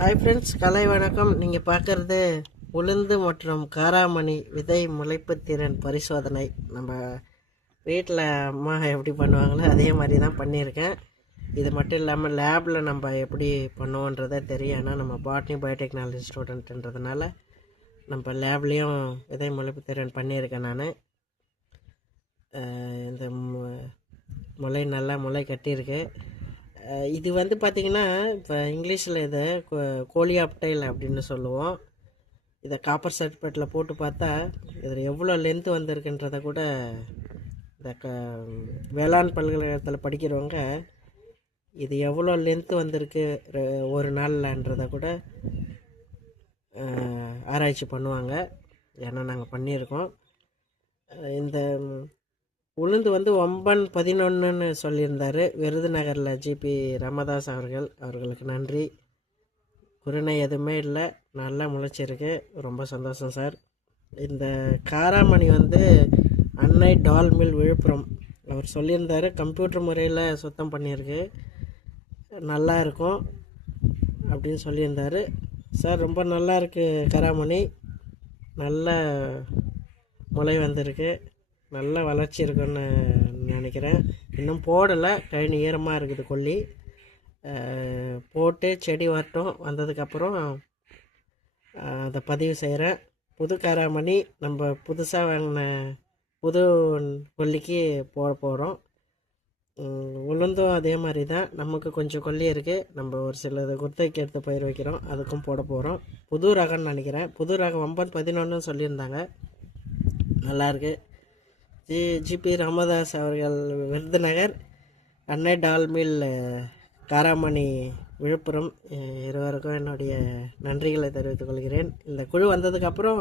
Hi friends கலை வணக்கம். நீங்கள் பார்க்குறது உளுந்து மற்றும் காராமணி விதை முளைப்பு திறன் பரிசோதனை. நம்ம வீட்டில் அம்மா எப்படி பண்ணுவாங்களோ அதே மாதிரி தான் பண்ணியிருக்கேன். இது மட்டும் இல்லாமல் லேபில் நம்ம எப்படி பண்ணுவோன்றதை தெரியும். ஏன்னா நம்ம பாட்னி பயோடெக்னாலஜி ஸ்டூடெண்ட்ன்றதுனால நம்ம லேப்லேயும் விதை முளைப்பு திறன் பண்ணியிருக்கேன் நான். இந்த முளை நல்லா முளை கட்டியிருக்கு. இது வந்து பார்த்திங்கன்னா இப்போ இங்கிலீஷில் இதை கோலியாப்டைல் அப்படின்னு சொல்லுவோம். இதை காப்பர் சர்டிஃபிகேட்டில் போட்டு பார்த்தா இதில் எவ்வளோ லென்த்து வந்திருக்குன்றத கூட இந்த க வேளாண் பல்கலைக்கழகத்தில் படிக்கிறவங்க இது எவ்வளோ லென்த்து வந்திருக்கு ரெ- ஒரு நாளில்ன்றத கூட ஆராய்ச்சி பண்ணுவாங்க. ஏன்னா நாங்கள் பண்ணியிருக்கோம். இந்த உளுந்து வந்து ஒம்பன் பதினொன்றுன்னு சொல்லியிருந்தார் விருதுநகரில் ஜிபி ராமதாஸ் அவர்கள். அவர்களுக்கு நன்றி. குருணை எதுவுமே இல்லை. நல்லா முளைச்சிருக்கு ரொம்ப சந்தோஷம் சார். இந்த காராமணி வந்து அன்னை டால் மில் விழுப்புரம். அவர் சொல்லியிருந்தார் கம்ப்யூட்டர் முறையில் சுத்தம் பண்ணியிருக்கு. நல்லா இருக்கும். அப்படின்னு சொல்லியிருந்தார். சார் ரொம்ப நல்லா இருக்குது காராமணி. நல்ல முளை வந்திருக்கு. நல்ல வளர்ச்சி இருக்குன்னு நினைக்கிறேன். இன்னும் போடலை. கழனி ஈரமாக இருக்குது கொல்லி. போட்டு செடி வரட்டும். வந்ததுக்கப்புறம் அதை பதிவு செய்கிறேன் புது காராமணி நம்ம புதுசாக வாங்கின புது கொல்லிக்கு போட போகிறோம் உளுந்தும் அதே மாதிரி தான் நமக்கு கொஞ்சம் கொல்லி இருக்குது நம்ம ஒரு சிலது குர்த்தைக்கு எடுத்து பயிர் வைக்கிறோம். அதுக்கும் போட போகிறோம் புது ரகம்னு நினைக்கிறேன். புது ரகம் ஒம்பது பதினொன்று சொல்லியிருந்தாங்க. நல்லாயிருக்கு ஜி ஜிபி ராமதாஸ் அவர்கள் விருதுநகர் அன்னை டால்மில் காராமணி விழுப்புரம் இருவருக்கும் என்னுடைய நன்றிகளை தெரிவித்துக் கொள்கிறேன். இந்த குழு வந்ததுக்கப்புறம்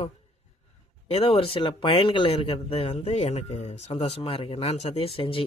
ஏதோ ஒரு சில பயன்கள் இருக்கிறது வந்து எனக்கு சந்தோஷமாக இருக்குது நான் சதீஷ் செஞ்சி.